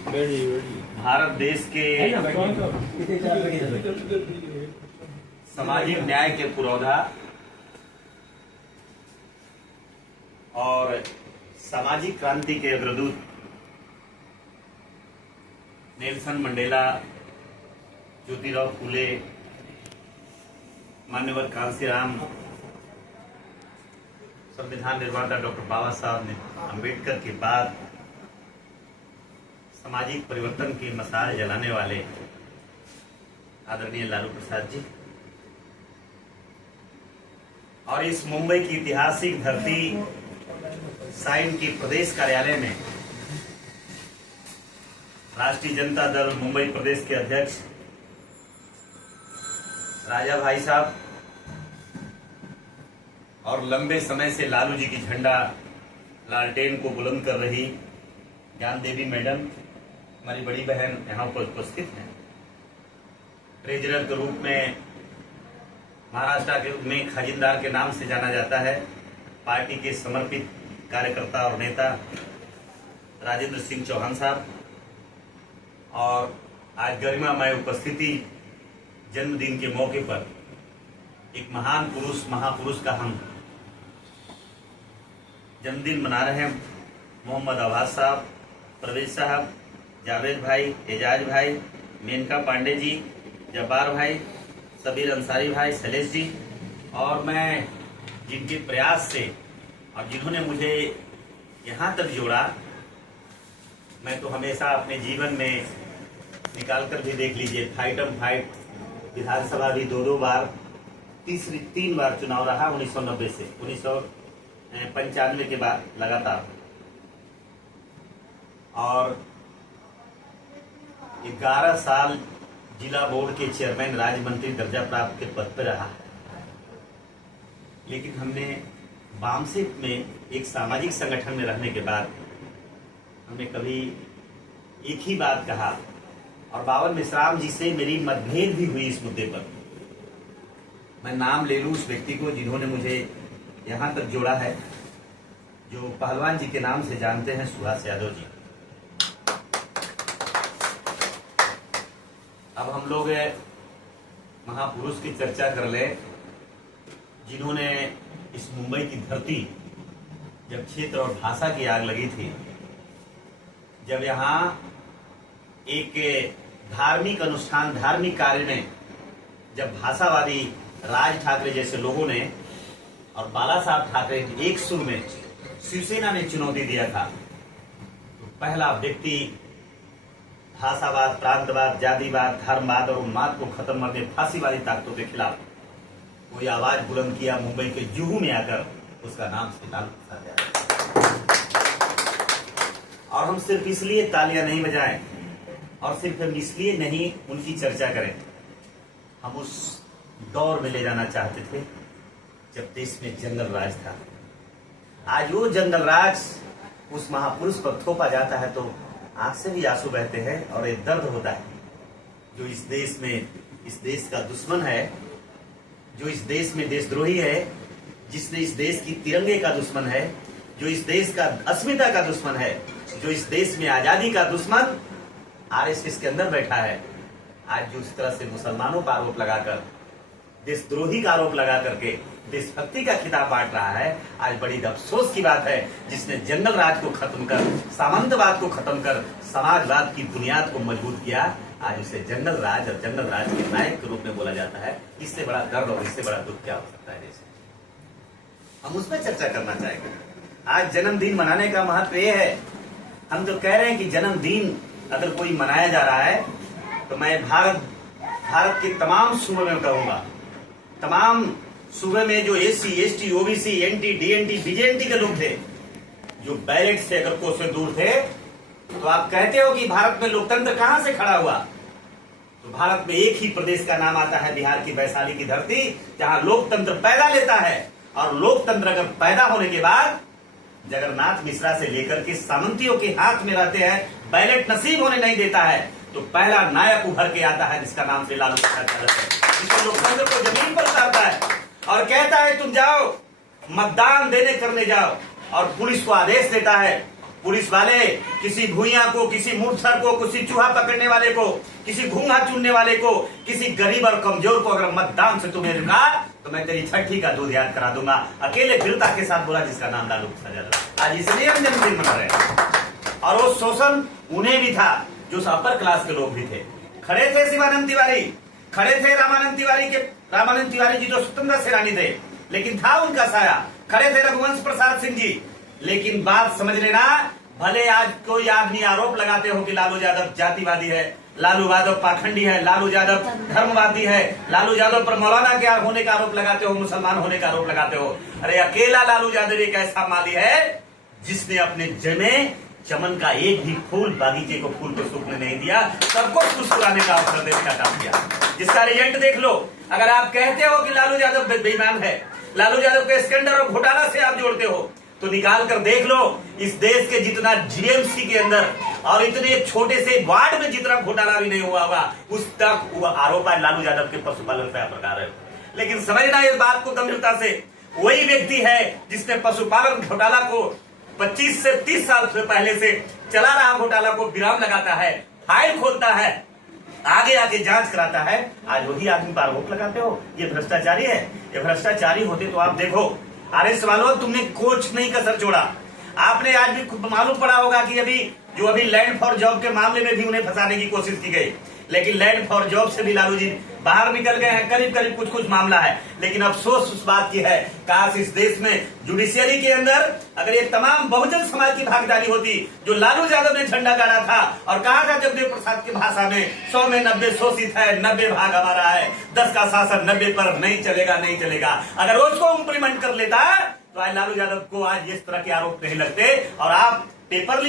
भारत देश के सामाजिक न्याय के पुरोधा और सामाजिक क्रांति के अग्रदूत नेल्सन मंडेला, ज्योतिराव फूले, मान्यवर कांशीराम, संविधान निर्माता डॉक्टर बाबा साहब अम्बेडकर के बाद सामाजिक परिवर्तन की मशाल जलाने वाले आदरणीय लालू प्रसाद जी और इस मुंबई की ऐतिहासिक धरती साइन की प्रदेश कार्यालय में राष्ट्रीय जनता दल मुंबई प्रदेश के अध्यक्ष राजा भाई साहब और लंबे समय से लालू जी की झंडा लालटेन को बुलंद कर रही ज्ञान देवी मैडम, हमारी बड़ी बहन यहाँ पर उपस्थित हैं। ट्रेजरर के रूप में महाराष्ट्र में खजिनदार के नाम से जाना जाता है पार्टी के समर्पित कार्यकर्ता और नेता राजेंद्र सिंह चौहान साहब, और आज गरिमामय उपस्थिति जन्मदिन के मौके पर एक महान पुरुष महापुरुष का हम जन्मदिन मना रहे हैं। मोहम्मद अब्बास साहब, परवेज साहब, जावेद भाई, एजाज भाई, मेनका पांडे जी, जब्बार भाई, सबीर अंसारी भाई, शैलेश जी, और मैं जिनके प्रयास से और जिन्होंने मुझे यहाँ तक जोड़ा, मैं तो हमेशा अपने जीवन में निकाल कर भी देख लीजिए, फाइटम फाइट विधानसभा भी दो बार, तीन बार चुनाव रहा 1990 से 1995 के बाद लगातार, और 11 साल जिला बोर्ड के चेयरमैन राज्य मंत्री दर्जा प्राप्त के पद पर रहा। लेकिन हमने वामसिप में एक सामाजिक संगठन में रहने के बाद हमने कभी एक ही बात कहा, और बावन मिश्राम जी से मेरी मतभेद भी हुई इस मुद्दे पर। मैं नाम ले लूं उस व्यक्ति को जिन्होंने मुझे यहां तक जोड़ा है, जो पहलवान जी के नाम से जानते हैं, सुभाष यादव जी। अब हम लोग महापुरुष की चर्चा कर ले, जिन्होंने इस मुंबई की धरती, जब क्षेत्र और भाषा की आग लगी थी, जब यहाँ एक धार्मिक अनुष्ठान, धार्मिक कार्य में जब भाषावादी राज ठाकरे जैसे लोगों ने और बाला साहब ठाकरे एक सुर में शिवसेना ने चुनौती दिया था, तो पहला व्यक्ति भाषावाद, प्रांतवाद, जातिवाद, धर्मवाद और उन्माद को खत्म करने फांसीवादी ताकतों के खिलाफ कोई आवाज बुलंद किया मुंबई के जुहू में आकर, उसका नाम श्री लालू प्रसाद यादव। और हम सिर्फ इसलिए तालियां नहीं बजाएं और सिर्फ हम इसलिए नहीं उनकी चर्चा करें, हम उस दौर में ले जाना चाहते थे जब देश में जंगल राज था। आज वो जंगल राज उस महापुरुष पर थोपा जाता है तो आंख से भी आंसू बहते हैं और एक दर्द होता है। जो इस देश में, इस देश का दुश्मन है, जो इस देश में देशद्रोही है, जिसने इस देश की तिरंगे का दुश्मन है, जो इस देश का अस्मिता का दुश्मन है, जो इस देश में आजादी का दुश्मन आरएसएस के अंदर बैठा है, आज जो इस तरह से मुसलमानों का आरोप लगाकर, देशद्रोही का आरोप लगा करके देशभक्ति का खिताब बांट रहा है, आज बड़ी अफसोस की बात है। जिसने जंगल राज को खत्म कर, सामंतवाद को खत्म कर, समाजवाद की बुनियाद को मजबूत किया, आज उसे जंगल राज और जंगल राज के नायक के रूप में बोला जाता है। इससे बड़ा दर्द और इससे बड़ा दुख क्या हो सकता है देश में? हम उसमें चर्चा करना चाहेंगे। आज जन्मदिन मनाने का महत्व ये है, हम जो कह रहे हैं कि जन्मदिन अगर कोई मनाया जा रहा है तो मैं भारत के तमाम सूबों में कहूंगा, तमाम सूबे में जो SC, ST, OBC, NT, DNT, BJNT के लोग थे, जो बैलेट से अगर कोस से दूर थे, तो आप कहते हो कि भारत में लोकतंत्र कहां से खड़ा हुआ? तो भारत में एक ही प्रदेश का नाम आता है, बिहार की वैशाली की धरती, जहां लोकतंत्र पैदा लेता है। और लोकतंत्र अगर पैदा होने के बाद जगन्नाथ मिश्रा से लेकर के सामंतियों के हाथ में रहते हैं, बैलेट नसीब होने नहीं देता है, तो पहला नायक उभर के आता है जिसका नाम श्री लालू प्रसाद यादव है, जिसने लोकतंत्र को जमीन पर उतारता है और कहता है तुम जाओ मतदान देने करने जाओ, और पुलिस को आदेश देता है पुलिस वाले किसी भूइया को, किसी मूर्छर को, किसी चूहा पकड़ने वाले को, किसी घूंघा चुनने वाले को, किसी गरीब और कमजोर को अगर मतदान से तुम्हें रुका तो मैं तेरी छठी का दूध याद करा दूंगा। अकेले वीरता के साथ बोला जिसका नाम लालू प्रसाद यादव। आज इसलिए हम जन्मदिन मना रहे हैं। और वो शोषण उन्हें भी था जो अपर क्लास के लोग भी थे। खड़े थे शिवानंद तिवारी, खड़े थे रामानंद तिवारी जी जो स्वतंत्रता सेनानी थे, लेकिन था उनका साया। खड़े थे रघुवंश प्रसाद सिंह जी, लेकिन बात समझ लेना, भले आज कोई आदमी आरोप लगाते हो कि लालू यादव जातिवादी है, लालू यादव पाखंडी है, लालू यादव धर्मवादी है, लालू यादव पर मौलाना के होने का आरोप लगाते हो, मुसलमान होने का आरोप लगाते हो। अरे अकेला लालू यादव एक ऐसा माली है जिसने अपने जमे चमन का एक भी फूल, बागीचे को फूल को सूखने नहीं दिया, सबको मुस्कुराने का अवसर देने का काम किया। जिसका रिजल्ट देख लो। अगर आप कहते हो कि लालू यादव बेईमान है, लालू यादव के स्कैंडल और घोटाला से आप जोड़ते हो, तो निकाल कर देख लो इस देश के जितना जीएमसी के अंदर और इतने छोटे से वार्ड में जितना घोटाला भी नहीं हुआ होगा, उस तक वो आरोप है लालू यादव के पशुपालन पे प्रकार है। लेकिन समझना इस बात को गंभीरता से, वही व्यक्ति है जिसने पशुपालन घोटाला को 25 से 30 साल से पहले से चला रहा घोटाला को विराम लगाता है, फाइल खोलता है, आगे आगे जांच कराता है। आज वही आदमी पर आरोप लगाते हो ये भ्रष्टाचारी है। ये भ्रष्टाचारी होते तो आप देखो, अरे सवालों तुमने कोच नहीं कसर छोड़ा। आपने आज भी मालूम पड़ा होगा कि अभी लैंड फॉर जॉब के मामले में भी उन्हें फंसाने की कोशिश की गई, लेकिन लैंड फॉर जॉब से भी लालू जी बाहर निकल गए हैं। करीब करीब कुछ मामला है, लेकिन अफसोस उस बात की है, काश इस देश में जुडिशियरी के अंदर अगर ये तमाम बहुजन समाज की भागीदारी होती, जो लालू यादव ने झंडा गाड़ा था और कहा था जगदेव प्रसाद की भाषा में 100 में 90 शोषित है, 90 भाग हमारा है, 10 का शासन 90 पर नहीं चलेगा। अगर उसको इम्प्लीमेंट कर लेता तो आज लालू यादव को आज इस तरह के आरोप नहीं लगते। और आप पेपर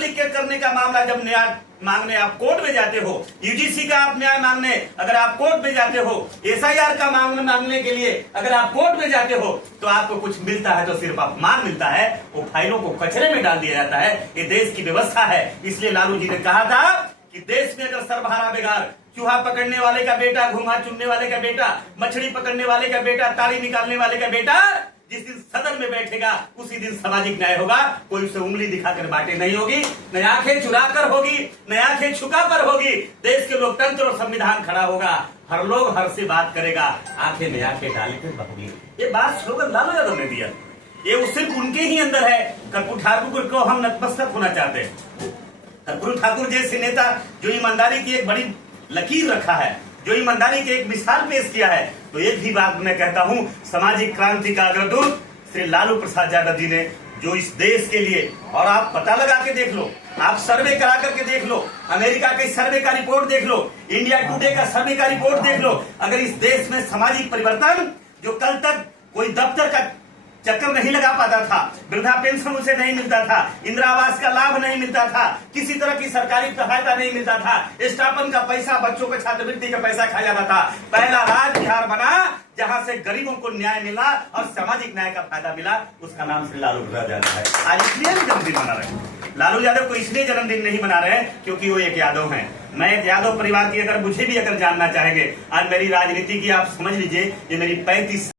लीक करने का मामला जब न्याय मांगने आप कोर्ट में जाते हो, यूजीसी का आप न्याय मांगने अगर आप कोर्ट में जाते हो, एसआईआर का मांगने के लिए अगर आप कोर्ट में जाते हो, तो आपको कुछ मिलता है तो सिर्फ अपमान मिलता है। वो फाइलों को कचरे में डाल दिया जाता है। ये देश की व्यवस्था है। इसलिए लालू जी ने कहा था कि देश में अगर सर्वहारा बेगार, चूहा पकड़ने वाले का बेटा, घुंघा चुनने वाले का बेटा, मछली पकड़ने वाले का बेटा, ताड़ी निकालने वाले का बेटा जिस दिन सदन में बैठेगा उसी दिन सामाजिक न्याय होगा। कोई उसे उंगली दिखाकर बातें नहीं होगी, न आंखें चुरा कर होगी, न आंखें छुपा कर होगी। देश के लोकतंत्र और संविधान खड़ा होगा, हर लोग हर से बात करेगा, आंखें में आंखें डालकर होगी। ये बात स्लोगन लालू यादव ने दिया, ये सिर्फ उनके ही अंदर है। कर्पूर ठाकुर को हम नतमस्तक होना चाहते हैं। कर्पूर ठाकुर जैसे नेता जो ईमानदारी की एक बड़ी लकीर रखा है, जो ईमानदारी की एक मिसाल पेश किया है, तो एक भी बात मैं कहता हूं, सामाजिक क्रांति का अग्रदूत श्री लालू प्रसाद यादव जी ने जो इस देश के लिए, और आप पता लगा के देख लो, आप सर्वे करा करके देख लो, अमेरिका के सर्वे का रिपोर्ट देख लो, इंडिया टुडे का सर्वे का रिपोर्ट देख लो। अगर इस देश में सामाजिक परिवर्तन जो कल तक कोई दफ्तर का चक्कर नहीं लगा पाता था, वृद्धा पेंशन उसे नहीं मिलता था, इंदिरा आवास का लाभ नहीं मिलता था, किसी तरह की सरकारी सहायता नहीं मिलता था, स्टाइपेंड का पैसा, बच्चों के छात्रवृत्ति का पैसा खा जाता था, पहला राज्य बिहार बना जहां से गरीबों को न्याय मिला और सामाजिक न्याय का फायदा मिला, उसका नाम श्री लालू प्रसाद यादव है। आज इसलिए जन्मदिन मना रहे हैं। लालू यादव को इसलिए जन्मदिन नहीं मना रहे हैं क्योंकि वो एक यादव है। मैं एक यादव परिवार की, अगर मुझे भी जानना चाहेंगे, आज मेरी राजनीति की आप समझ लीजिए, ये मेरी 35